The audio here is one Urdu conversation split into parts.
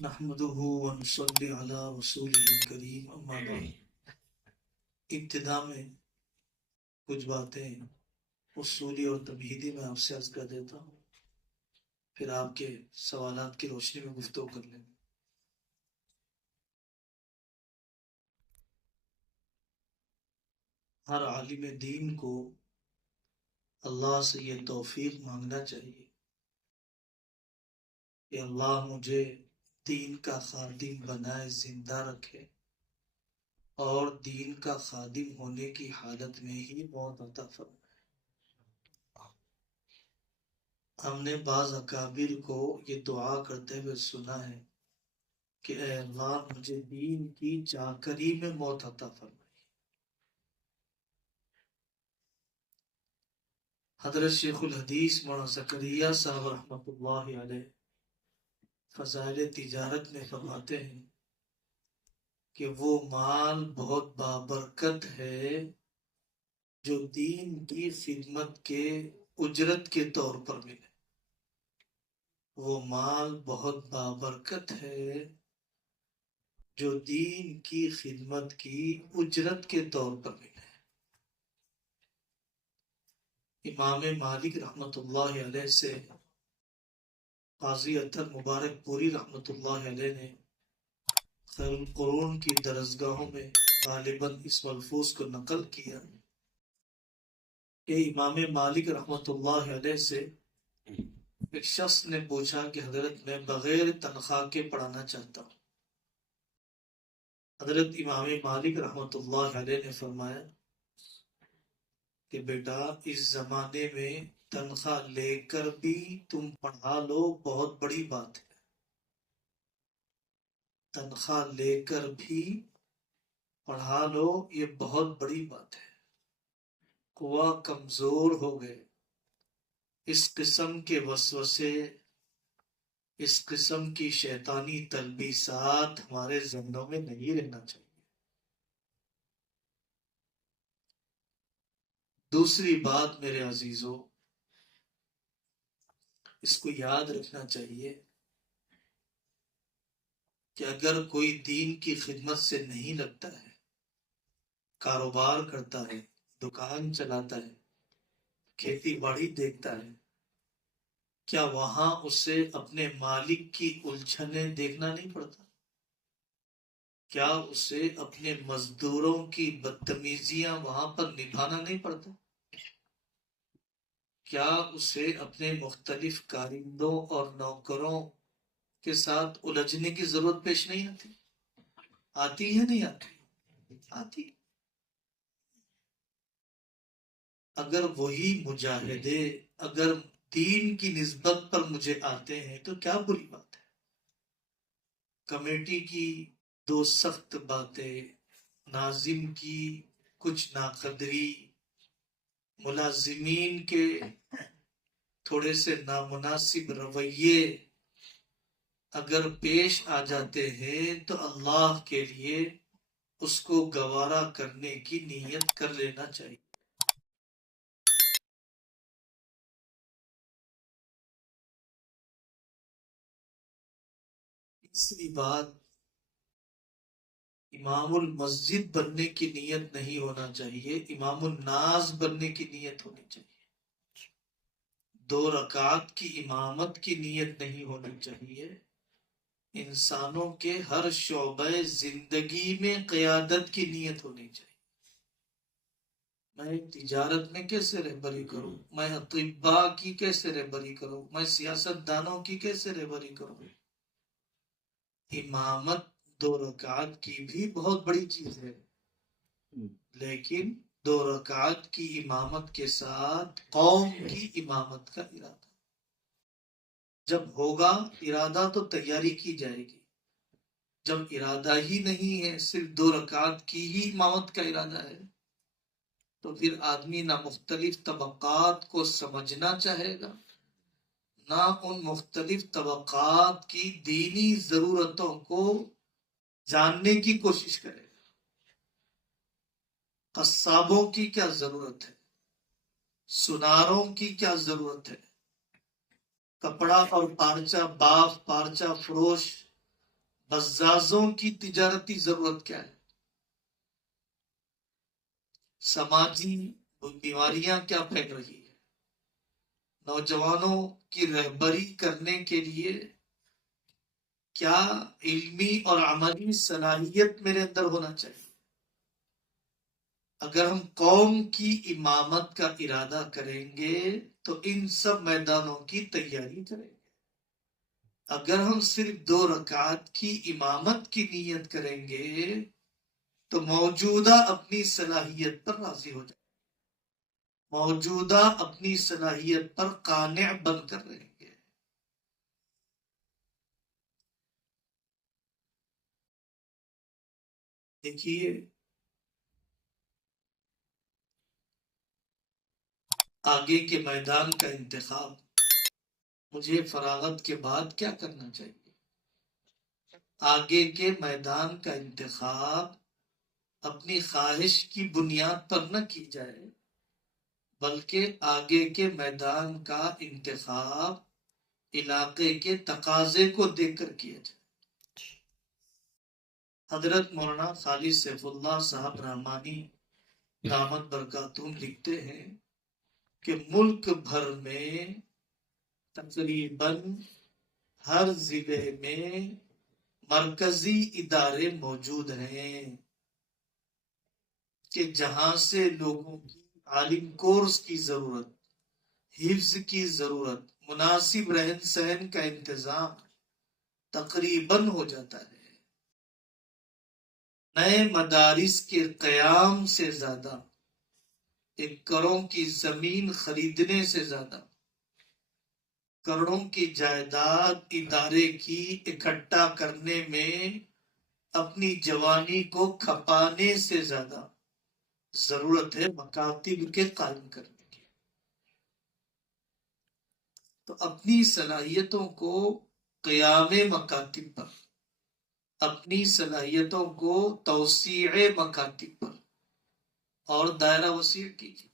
نحمده ونصلي على رسوله الكريم اما بعد۔ ابتدا میں کچھ باتیں اصولی اور تمہیدی میں آپ سے عرض کر دیتا ہوں، پھر آپ کے سوالات کی روشنی میں گفتگو کر لیں۔ ہر عالم دین کو اللہ سے یہ توفیق مانگنا چاہیے کہ اللہ مجھے دین کا خادم بنائے، زندہ رکھے اور دین کا خادم ہونے کی حالت میں ہی موت عطا فرمائے۔ ہم نے بعض اکابر کو یہ دعا کرتے ہوئے سنا ہے کہ اے اللہ مجھے دین کی چاکری میں موت عطا فرمائے۔ حضرت شیخ الحدیث مولانا زکریا صاحب رحمۃ اللہ علیہ فضائل تجارت میں فرماتے ہیں کہ وہ مال بہت بابرکت ہے جو دین کی خدمت کے اجرت کے طور پر ملے۔ وہ مال بہت بابرکت ہے جو دین کی خدمت کی اجرت کے طور پر ملے۔ امام مالک رحمۃ اللہ علیہ سے قاضی اطہر مبارک پوری رحمۃ اللہ علیہ نے خیر القرون کی درسگاہوں میں غالباً اس ملفوظ کو نقل کیا کہ امام مالک رحمۃ اللہ علیہ سے ایک شخص نے پوچھا کہ حضرت میں بغیر تنخواہ کے پڑھانا چاہتا ہوں۔ حضرت امام مالک رحمۃ اللہ علیہ نے فرمایا کہ بیٹا اس زمانے میں تنخواہ لے کر بھی تم پڑھا لو، بہت بڑی بات ہے۔ تنخواہ لے کر بھی پڑھا لو، یہ بہت بڑی بات ہے۔ قوا کمزور ہو گئے، اس قسم کے وسوسے، اس قسم کی شیطانی تلبیسات ہمارے ذہنوں میں نہیں رہنا چاہیے۔ دوسری بات میرے عزیزوں، اس کو یاد رکھنا چاہیے کہ اگر کوئی دین کی خدمت سے نہیں لگتا ہے، کاروبار کرتا ہے، دکان چلاتا ہے، کھیتی باڑی دیکھتا ہے، کیا وہاں اسے اپنے مالک کی الجھنیں دیکھنا نہیں پڑتا؟ کیا اسے اپنے مزدوروں کی بدتمیزیاں وہاں پر نبھانا نہیں پڑتا؟ کیا اسے اپنے مختلف کارندوں اور نوکروں کے ساتھ الجھنے کی ضرورت پیش نہیں آتی؟ آتی ہے نہیں آتی؟ آتی۔ اگر وہی مجاہدے اگر دین کی نسبت پر مجھے آتے ہیں تو کیا بری بات ہے؟ کمیٹی کی دو سخت باتیں، ناظم کی کچھ ناقدری، ملازمین کے تھوڑے سے نامناسب رویے اگر پیش آ جاتے ہیں تو اللہ کے لیے اس کو گوارا کرنے کی نیت کر لینا چاہیے۔ تیسری بات، امام المسجد بننے کی نیت نہیں ہونا چاہیے، امام الناس بننے کی نیت ہونی چاہیے۔ 2 رکعت کی امامت کی نیت نہیں ہونی چاہیے۔ انسانوں کے ہر شعبہ زندگی میں قیادت کی نیت ہونی چاہیے۔ میں تجارت میں کیسے رہبری کروں، میں اطباء کی کیسے رہبری کروں، میں سیاست دانوں کی کیسے رہبری کروں۔ امامت 2 رکعت کی بھی بہت بڑی چیز ہے، لیکن 2 رکعت کی امامت کے ساتھ قوم کی امامت کا ارادہ جب ہوگا، ارادہ تو تیاری کی جائے گی۔ جب ارادہ ہی نہیں ہے، صرف 2 رکعت کی ہی امامت کا ارادہ ہے، تو پھر آدمی نہ مختلف طبقات کو سمجھنا چاہے گا، نہ ان مختلف طبقات کی دینی ضرورتوں کو جاننے کی کوشش کرے گا۔ قصابوں کی کیا ضرورت ہے، سناروں کی کیا ضرورت ہے، کپڑا اور پارچہ باف، پارچہ فروش بزازوں کی تجارتی ضرورت کیا ہے، سماجی بیماریاں کیا پھیل رہی ہے، نوجوانوں کی رہبری کرنے کے لیے کیا علمی اور عملی صلاحیت میرے اندر ہونا چاہیے۔ اگر ہم قوم کی امامت کا ارادہ کریں گے تو ان سب میدانوں کی تیاری کریں گے۔ اگر ہم صرف 2 رکعت کی امامت کی نیت کریں گے تو موجودہ اپنی صلاحیت پر راضی ہو جائیں، موجودہ اپنی صلاحیت پر قانع بن کر رہیں گے۔ دیکھیے آگے کے میدان کا انتخاب، مجھے فراغت کے بعد کیا کرنا چاہیے۔ آگے کے میدان کا انتخاب اپنی خواہش کی بنیاد پر نہ کی جائے، بلکہ آگے کے میدان کا انتخاب علاقے کے تقاضے کو دیکھ کر کیا جائے۔ حضرت مولانا خالد سیف اللہ صاحب رحمانی دامت برکاتہم لکھتے ہیں کہ ملک بھر میں تقریباً ہر ضلع میں مرکزی ادارے موجود ہیں کہ جہاں سے لوگوں کی عالم کورس کی ضرورت، حفظ کی ضرورت، مناسب رہن سہن کا انتظام تقریباً ہو جاتا ہے۔ نئے مدارس کے قیام سے زیادہ، 1 کروڑ کی زمین خریدنے سے زیادہ، کروڑوں کی جائیداد ادارے کی اکٹھا کرنے میں اپنی جوانی کو کھپانے سے زیادہ ضرورت ہے مکاتب کے قائم کرنے کی۔ تو اپنی صلاحیتوں کو قیام مکاتب پر، اپنی صلاحیتوں کو توسیع مکاتب پر اور دائرہ وسیع کیجیے،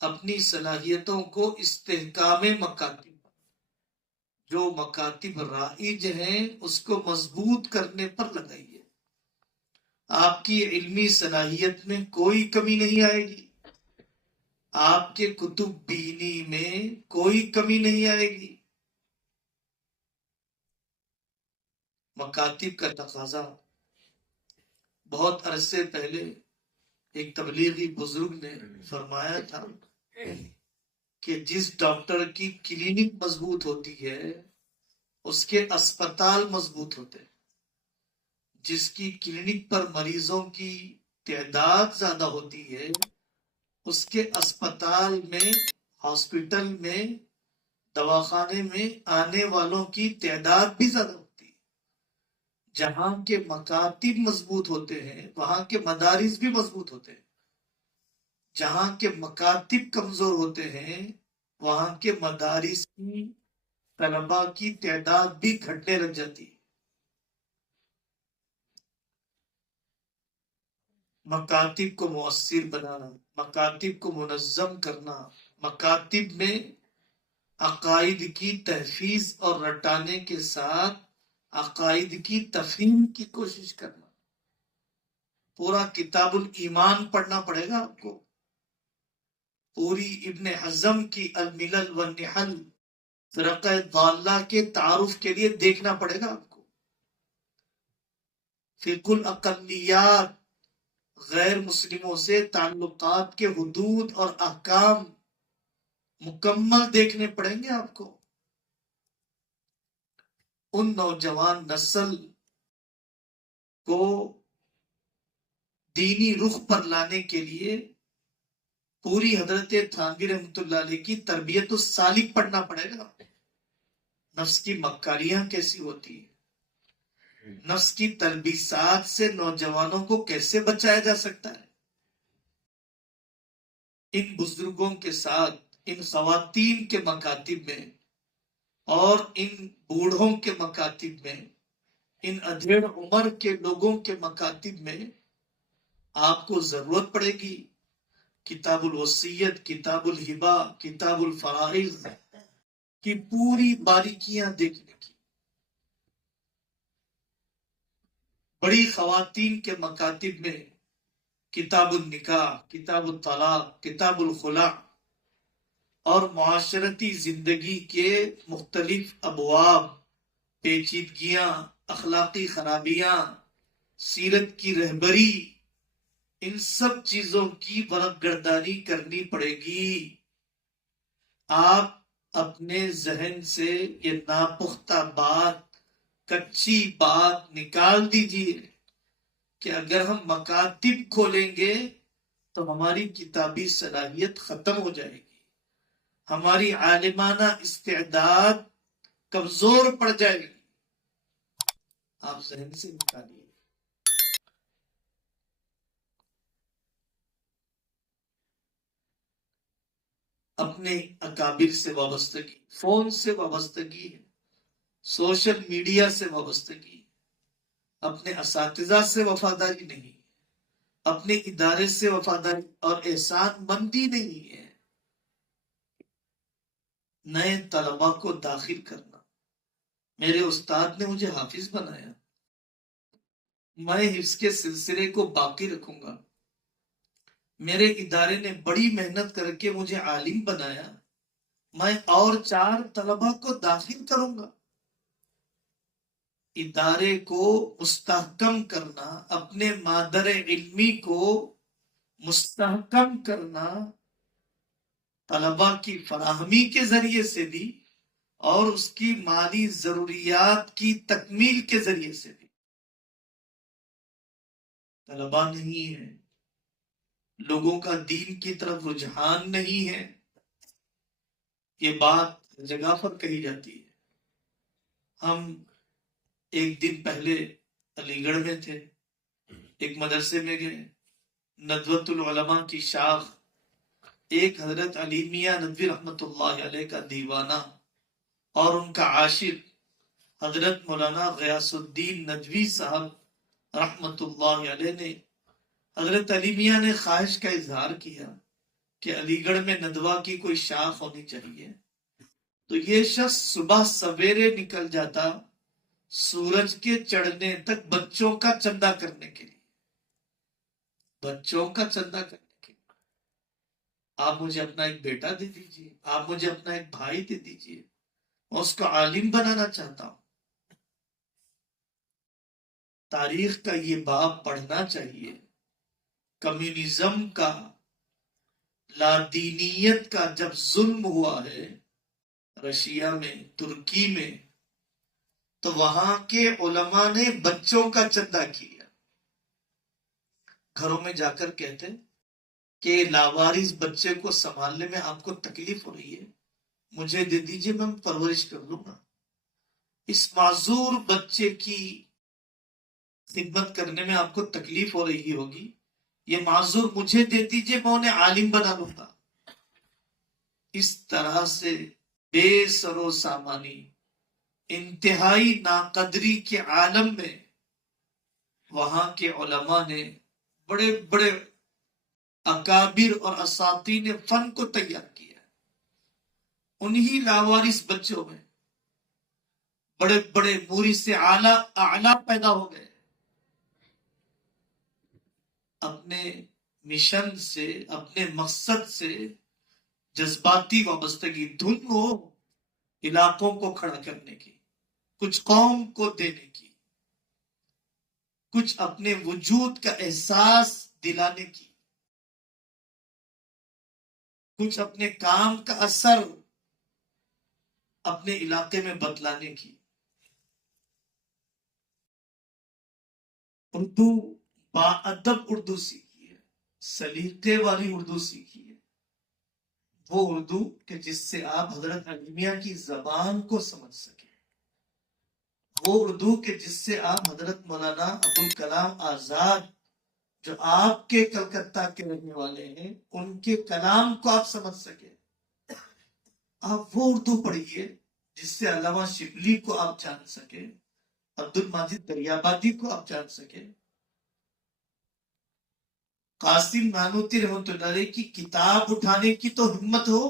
اپنی صلاحیتوں کو استحکام مکاتب پر، جو مکاتب رائج ہیں اس کو مضبوط کرنے پر لگائیے۔ آپ کی علمی صلاحیت میں کوئی کمی نہیں آئے گی، آپ کے کتب بینی میں کوئی کمی نہیں آئے گی۔ مکاتب کا تقاضا، بہت عرصے پہلے ایک تبلیغی بزرگ نے فرمایا تھا کہ جس ڈاکٹر کی کلینک مضبوط ہوتی ہے اس کے اسپتال مضبوط ہوتے ہیں، جس کی کلینک پر مریضوں کی تعداد زیادہ ہوتی ہے اس کے اسپتال میں، ہاسپٹل میں، دواخانے میں آنے والوں کی تعداد بھی زیادہ ہوتی ہے۔ جہاں کے مکاتب مضبوط ہوتے ہیں وہاں کے مدارس بھی مضبوط ہوتے ہیں، جہاں کے مکاتب کمزور ہوتے ہیں وہاں کے مدارس کی طلباء کی تعداد بھی گھٹنے لگ جاتی ہے۔ مکاتب کو مؤثر بنانا، مکاتب کو منظم کرنا، مکاتب میں عقائد کی تحفیظ اور رٹانے کے ساتھ عقائد کی تفہیم کی کوشش کرنا۔ پورا کتاب الایمان پڑھنا پڑے گا آپ کو، پوری ابن حزم کی الملل والنحل فرقہ ضالہ کے تعارف کے لیے دیکھنا پڑے گا آپ کو، فقہ الاقلیات، غیر مسلموں سے تعلقات کے حدود اور احکام مکمل دیکھنے پڑیں گے آپ کو۔ ان نوجوان نسل کو دینی رخ پر لانے کے لیے پوری حضرت تھانوی رحمۃ اللہ علیہ کی تربیت السالک پڑھنا پڑے گا۔ نفس کی مکاریاں کیسی ہوتی ہیں، نفس کی تلبیسات سے نوجوانوں کو کیسے بچایا جا سکتا ہے۔ ان بزرگوں کے ساتھ، ان خواتین کے مکاتب میں اور ان بوڑھوں کے مکاتب میں، ان ادھیڑ عمر کے لوگوں کے مکاتب میں آپ کو ضرورت پڑے گی کتاب الوصیت، کتاب الہبہ، کتاب الفرائض کی پوری باریکیاں دیکھنے کی۔ بڑی خواتین کے مکاتب میں کتاب النکاح، کتاب الطلاق، کتاب الخلاء اور معاشرتی زندگی کے مختلف ابواب، پیچیدگیاں، اخلاقی خرابیاں، سیرت کی رہبری، ان سب چیزوں کی ورق گردانی کرنی پڑے گی۔ آپ اپنے ذہن سے یہ ناپختہ بات، کچی بات نکال دیجئے کہ اگر ہم مکاتب کھولیں گے تو ہماری کتابی صلاحیت ختم ہو جائے گی، ہماری عالمانہ استعداد کمزور پڑ جائے گی۔ آپ ذہن سے نکالیے۔ اپنے اکابر سے وابستگی، فون سے وابستگی ہے، سوشل میڈیا سے وابستگی، اپنے اساتذہ سے وفاداری نہیں، اپنے ادارے سے وفاداری اور احسان مندی نہیں ہے۔ نئے طلباء کو داخل کرنا، میرے استاد نے مجھے حافظ بنایا، میں حفظ کے سلسلے کو باقی رکھوں گا۔ میرے ادارے نے بڑی محنت کر کے مجھے عالم بنایا، میں اور 4 طلباء کو داخل کروں گا۔ ادارے کو مستحکم کرنا، اپنے مادر علمی کو مستحکم کرنا، طلباء کی فراہمی کے ذریعے سے بھی اور اس کی مالی ضروریات کی تکمیل کے ذریعے سے بھی۔ طلباء نہیں ہے، لوگوں کا دین کی طرف رجحان نہیں ہے، یہ بات جگہ پر کہی جاتی ہے۔ ہم ایک دن پہلے علی گڑھ میں تھے، ایک مدرسے میں گئے، ندوۃ العلماء کی شاخ، ایک حضرت علی میاں ندوی رحمت اللہ علیہ کا دیوانہ اور ان کا عاشق حضرت مولانا غیاث الدین ندوی صاحب رحمت اللہ علیہ نے، حضرت علی میاں نے خواہش کا اظہار کیا کہ علی گڑھ میں ندوہ کی کوئی شاخ ہونی چاہیے۔ تو یہ شخص صبح سویرے نکل جاتا سورج کے چڑھنے تک بچوں کا چندہ کرنے کے لیے، بچوں کا چندہ کرنے کے لیے۔ آپ مجھے اپنا ایک بیٹا دے دیجئے، آپ مجھے اپنا ایک بھائی دے دیجئے، میں اس کو عالم بنانا چاہتا ہوں۔ تاریخ کا یہ باب پڑھنا چاہیے، کمیونزم کا، لادینیت کا جب ظلم ہوا ہے رشیا میں، ترکی میں، تو وہاں کے علماء نے بچوں کا چندہ کیا، گھروں میں جا کر کہتے کہ لاوارث بچے کو سنبھالنے میں آپ کو تکلیف ہو رہی ہے، مجھے دے دیجئے، میں پرورش کر لوں گا۔ اس معذور بچے کی خدمت کرنے میں آپ کو تکلیف ہو رہی ہوگی، یہ معذور مجھے دے دیجئے، میں انہیں عالم بنا لوں گا۔ اس طرح سے بے سر و سامانی، انتہائی ناقدری کے عالم میں وہاں کے علماء نے، بڑے بڑے اکابر اور اساطین فن کو تیار کیا۔ انہی لاوارث بچوں میں بڑے بڑے مورث اعلیٰ پیدا ہو گئے۔ اپنے مشن سے، اپنے مقصد سے جذباتی وابستگی، دھن ہو علاقوں کو کھڑا کرنے کی، کچھ قوم کو دینے کی، کچھ اپنے وجود کا احساس دلانے کی، کچھ اپنے کام کا اثر اپنے علاقے میں بتلانے کی۔ اردو باادب اردو سیکھی ہے، سلیقے والی اردو سیکھی ہے، وہ اردو کہ جس سے آپ حضرت علی میاں کی زبان کو سمجھ سکیں، وہ اردو کہ جس سے آپ حضرت مولانا ابوالکلام آزاد جو آپ کے کلکتہ کے رہنے والے ہیں ان کے کلام کو آپ سمجھ سکیں۔ آپ وہ اردو پڑھیے جس سے علامہ شبلی کو آپ جان سکیں، عبدالماجد دریابادی کو آپ جان سکیں، قاسم نانوتی رحمۃ اللہ علیہ کی کتاب اٹھانے کی تو ہمت ہو،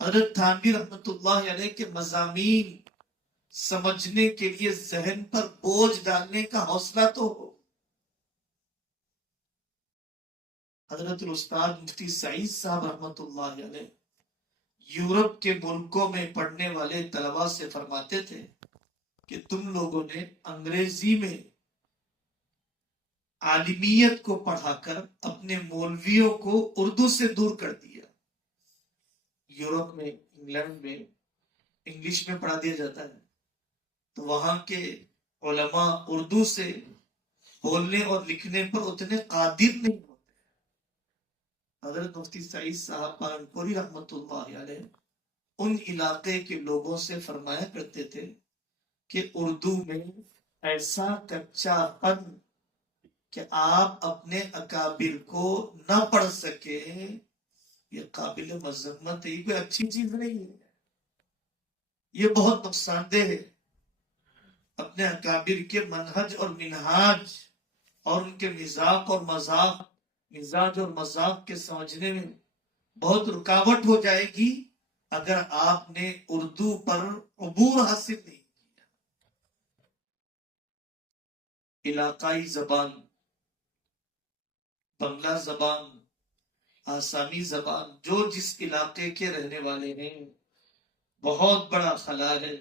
حضرت تھانوی رحمۃ اللہ علیہ کے مضامین سمجھنے کے لیے ذہن پر بوجھ ڈالنے کا حوصلہ تو ہو۔ حضرت الاستاذ مفتی سعید صاحب رحمۃ اللہ علیہ یورپ کے ملکوں میں پڑھنے والے طلباء سے فرماتے تھے کہ تم لوگوں نے انگریزی میں عالمیت کو پڑھا کر اپنے مولویوں کو اردو سے دور کر دیا۔ یورپ میں، انگلینڈ میں انگلش میں پڑھا دیا جاتا ہے، تو وہاں کے علماء اردو سے بولنے اور لکھنے پر اتنے قادر نہیں ہوتے۔ حضرت مفتی سعید صاحب پالنپوری رحمۃ اللہ علیہ ان علاقے کے لوگوں سے فرمایا کرتے تھے کہ اردو میں ایسا کچا پن کہ آپ اپنے اکابر کو نہ پڑھ سکے، یہ قابل مذمت ہے، یہ کوئی اچھی چیز نہیں ہے، یہ بہت نقصان دہ ہے۔ اپنے اکابر کے منہج اور منہاج اور ان کے مذاق اور مزاج اور مذاق کے سمجھنے میں بہت رکاوٹ ہو جائے گی اگر آپ نے اردو پر عبور حاصل نہیں کیا۔ علاقائی زبان، بنگلہ زبان، آسامی زبان، جو جس علاقے کے رہنے والے ہیں، بہت بڑا خلا ہے۔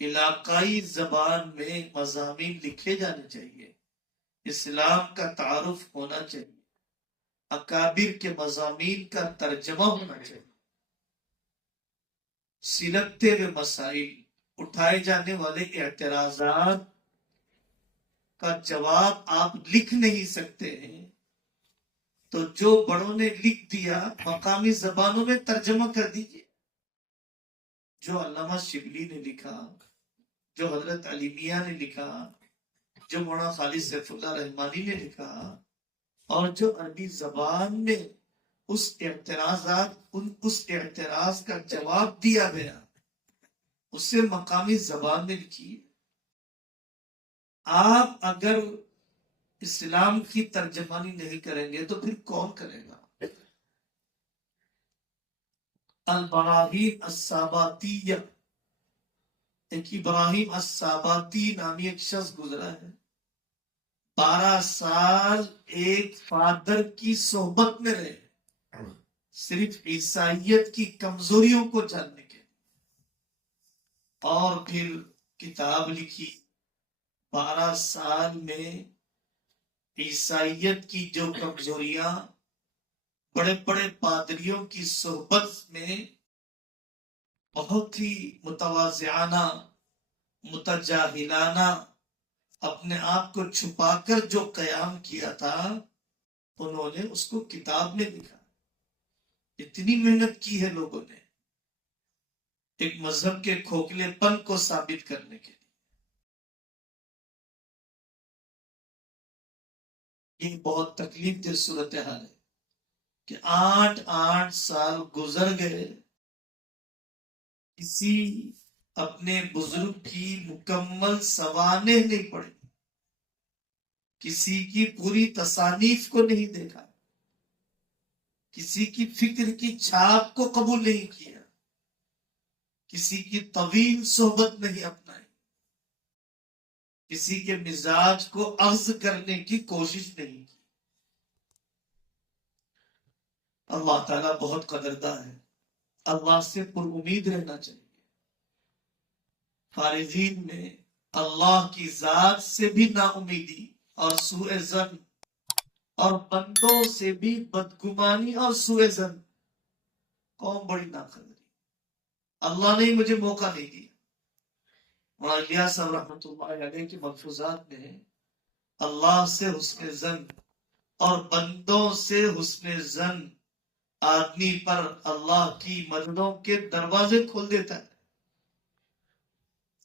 علاقائی زبان میں مضامین لکھے جانے چاہیے، اسلام کا تعارف ہونا چاہیے، اکابر کے مضامین کا ترجمہ ہونا چاہیے، سلگتے ہوئے مسائل، اٹھائے جانے والے اعتراضات کا جواب آپ لکھ نہیں سکتے ہیں تو جو بڑوں نے لکھ دیا مقامی زبانوں میں ترجمہ کر دیجیے۔ جو علامہ شبلی نے لکھا، جو حضرت علی میاں نے لکھا، جو مولانا خالد سیف اللہ رحمانی نے لکھا، اور جو عربی زبان میں اس اعتراض کا جواب دیا گیا، اسے مقامی زبان میں لکھیے۔ آپ اگر اسلام کی ترجمانی نہیں کریں گے تو پھر کون کرے گا؟ البراہیم الساباتیہ، ایک ابراہیم الساباتی نامی ایک شخص گزرا ہے، 12 سال ایک فادر کی صحبت میں رہے، صرف عیسائیت کی کمزوریوں کو جاننے کے، اور پھر کتاب لکھی۔ 12 سال میں عیسائیت کی جو کمزوریاں بڑے بڑے پادریوں کی صحبت میں بہت ہی متواضعانہ، متجاہلانہ اپنے آپ کو چھپا کر جو قیام کیا تھا، انہوں نے اس کو کتاب میں لکھا۔ اتنی محنت کی ہے لوگوں نے ایک مذہب کے کھوکھلے پن کو ثابت کرنے کے لیے۔ یہ بہت تکلیف دہ صورتحال ہے کہ 8 سال گزر گئے، کسی اپنے بزرگ کی مکمل سوانح نہیں پڑھی، کسی کی پوری تصانیف کو نہیں دیکھا، کسی کی فکر کی چھاپ کو قبول نہیں کیا، کسی کی طویل صحبت نہیں اپنائی، کسی کے مزاج کو اخذ کرنے کی کوشش نہیں کی۔ اللہ تعالیٰ بہت قدردان ہے، اللہ سے پر امید رہنا چاہیے۔ فارغین میں اللہ کی ذات سے بھی نا امیدی اور سوء ظن، اور بندوں سے بھی بدگمانی اور سوء ظن، قوم بڑی ناقدری، اللہ نے مجھے موقع نہیں دیا۔ مولانا الیاس صاحب رحمۃ اللہ علیہ کے ملفوظات میں اللہ سے حسن ظن اور بندوں سے حسن ظن آدمی پر اللہ کی مددوں کے دروازے کھول دیتا ہے۔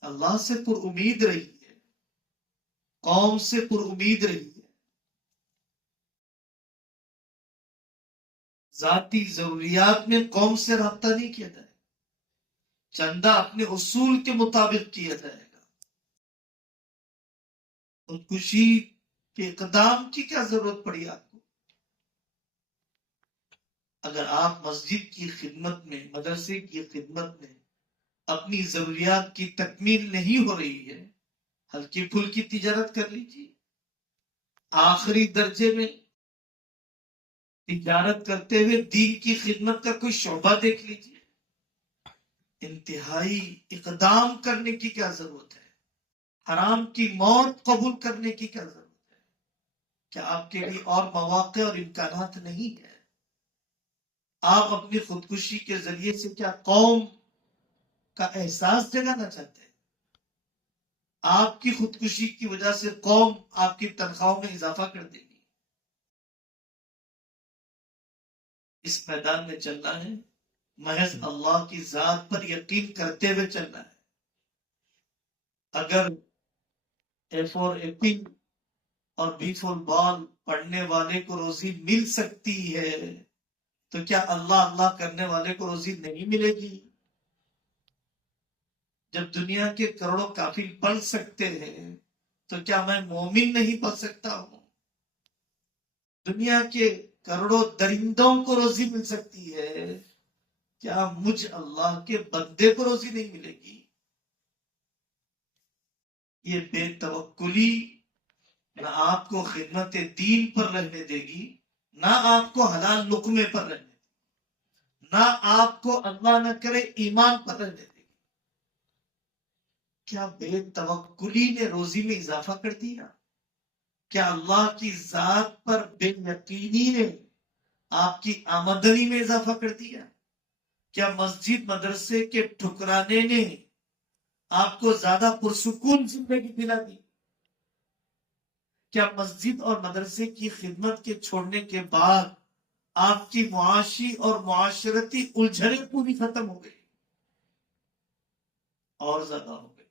اللہ سے پر امید رہیے، قوم سے پر امید رہیے، ذاتی ضروریات میں قوم سے رابطہ نہیں کیا جائے، چندہ اپنے اصول کے مطابق کیا جائے گا۔ خودکشی کے اقدام کی کیا ضرورت پڑی آپ کو؟ اگر آپ مسجد کی خدمت میں، مدرسے کی خدمت میں اپنی ضروریات کی تکمیل نہیں ہو رہی ہے، ہلکی پھلکی تجارت کر لیجیے. آخری درجے میں تجارت کرتے ہوئے دین کی خدمت کا کوئی شعبہ دیکھ لیجیے. انتہائی اقدام کرنے کی کیا ضرورت ہے؟ حرام کی موت قبول کرنے کی کیا ضرورت ہے؟ کیا آپ کے لیے اور مواقع اور امکانات نہیں ہیں؟ آپ اپنی خودکشی کے ذریعے سے کیا قوم کا احساس جگانا چاہتے ہیں؟ آپ کی خودکشی کی وجہ سے قوم آپ کی تنخواہوں میں اضافہ کر دے گی. اس میدان میں چلنا ہے، محض اللہ کی ذات پر یقین کرتے ہوئے چلنا ہے. اگر اے فور ایپل اور بی فور بال پڑھنے والے کو روزی مل سکتی ہے تو کیا اللہ اللہ کرنے والے کو روزی نہیں ملے گی؟ جب دنیا کے کروڑوں کافر پڑھ سکتے ہیں تو کیا میں مومن نہیں پڑھ سکتا ہوں؟ دنیا کے کروڑوں درندوں کو روزی مل سکتی ہے، کیا مجھ اللہ کے بندے کو روزی نہیں ملے گی؟ یہ بے توکلی نہ آپ کو خدمت دین پر رہنے دے گی، نہ آپ کو حلال لقمے پر رہنے دے گی، نہ آپ کو اللہ نہ کرے ایمان پر رہنے دے گی. کیا بے توکلی نے روزی میں اضافہ کر دیا؟ کیا اللہ کی ذات پر بے یقینی نے آپ کی آمدنی میں اضافہ کر دیا؟ کیا مسجد مدرسے کے ٹھکرانے نے آپ کو زیادہ پرسکون زندگی دلا دی؟ کیا مسجد اور مدرسے کی خدمت کے چھوڑنے کے بعد آپ کی معاشی اور معاشرتی الجھنیں پوری ختم ہو گئی اور زیادہ ہو گئی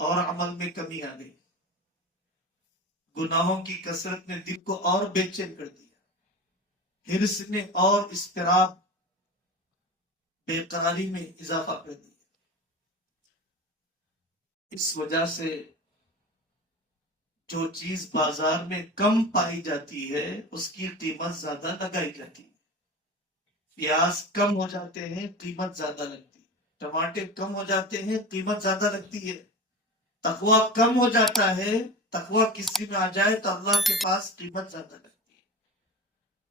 اور عمل میں کمی آ گئی؟ گناہوں کی کثرت نے دل کو اور بے چین کر دیا، حرص نے اور اضطراب بے قراری میں اضافہ کر دیا. اس وجہ سے جو چیز بازار میں کم پائی جاتی ہے اس کی قیمت زیادہ لگائی جاتی ہے. پیاز کم ہو جاتے ہیں، قیمت زیادہ لگتی ہے. ٹماٹر کم ہو جاتے ہیں، قیمت زیادہ لگتی ہے. تقویٰ کم ہو جاتا ہے، تقویٰ کسی میں آ جائے تو اللہ کے پاس قیمت زیادہ لگتی ہے.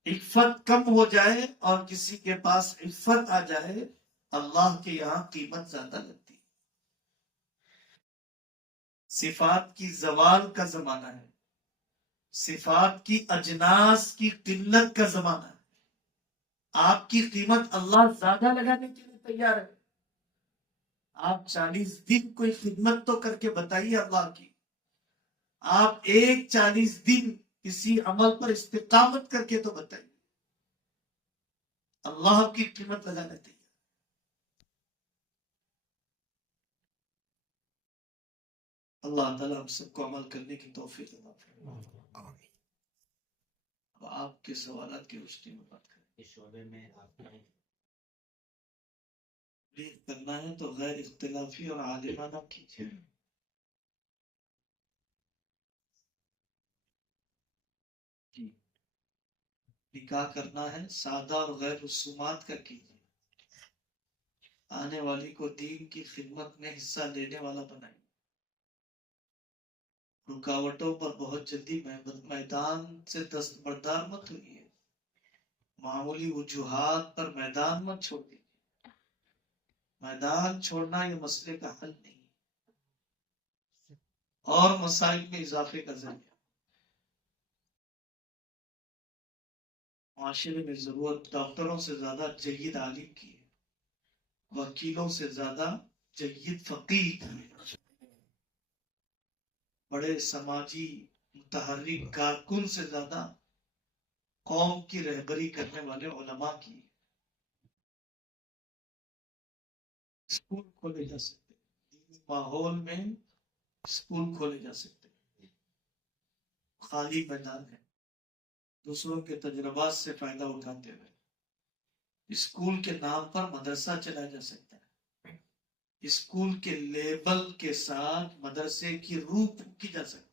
عفت کم ہو جائے اور کسی کے پاس عفت آ جائے اللہ کے یہاں قیمت زیادہ لگتی ہے. صفات کی زوال کا زمانہ ہے، صفات کی اجناس کی قلت کا زمانہ ہے. آپ کی قیمت اللہ زیادہ لگانے کے لیے تیار ہے. آپ 40 دن کوئی خدمت تو کر کے بتائیے اللہ کی. آپ ایک 40 دن کسی عمل پر استقامت کر کے تو بتائیے. اللہ کی قیمت لگانے تیار. اللہ تعالیٰ ہم سب کو عمل کرنے کی توفیق عطا فرمائے. اب آپ کے سوالات کی روشنی میں بات کریں. اس شعبے میں آپ نے کرنا ہے تو غیر اختلافی اور عالمانہ کیجیے. نکاح کرنا ہے سادہ اور غیر رسومات کا کیجیے. آنے والی کو دین کی خدمت میں حصہ لینے والا بنائیے. رکاوٹوں پر بہت جلدی میدان سے دستبردار مت ہوئیے. معمولی وجوہات پر میدان مت چھوڑیے. میدان چھوڑنا یہ مسئلے کا حل نہیں اور مسائل میں اضافے کا ذریعہ. معاشرے میں ضرورت ڈاکٹروں سے زیادہ جید عالم کی ہے، وکیلوں سے زیادہ جید فقیہ کی ہے، بڑے سماجی متحرک کارکن سے زیادہ قوم کی رہبری کرنے والے علماء کی. اسکول کھولے جا سکتے ہیں، دینی ماحول میں اسکول کھولے جا سکتے ہیں. خالی میدان ہے، دوسروں کے تجربات سے فائدہ اٹھاتے ہوئے اسکول کے نام پر مدرسہ چلایا جا سکتا ہے. اسکول کے لیبل کے ساتھ مدرسے کی روح کی جا سکتی ہے.